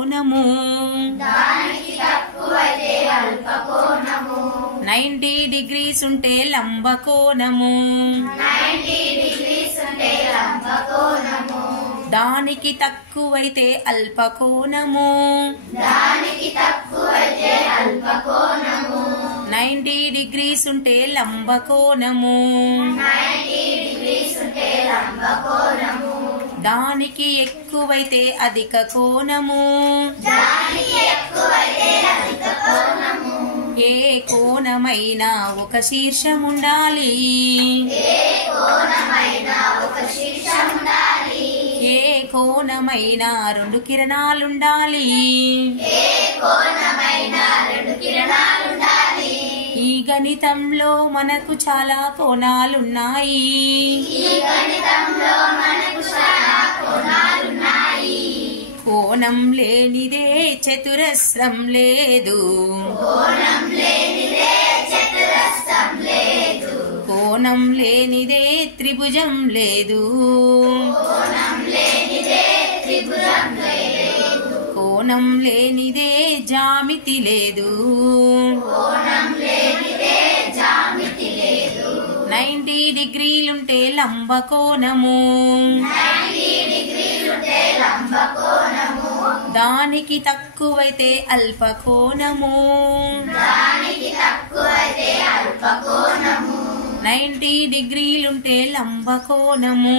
కోణము 90 degrees ఉంటే లంబ కోణము దానికి తక్కువైతే అల్ప కోణము 90 degrees ఉంటే లంబ కోణము దానికి ఎక్కువైతే అధిక కోణము ఏ కోణమైనా ఒక శీర్షం ఉండాలి ఏ కోణమైనా రెండు కిరణాలుండాలి ఈ గణితంలో మనకు చాలా కోణాలున్నాయి కోణం లేనిదే చతురస్రం లేదు కోణం లేనిదే త్రిభుజం లేదు కోణం లేనిదే జామితి లేదు 90 డిగ్రీలుంటే లంబ కోణము దానికి తక్కువైతే అల్ప కోణము 90 డిగ్రీలుంటే లంబ కోణము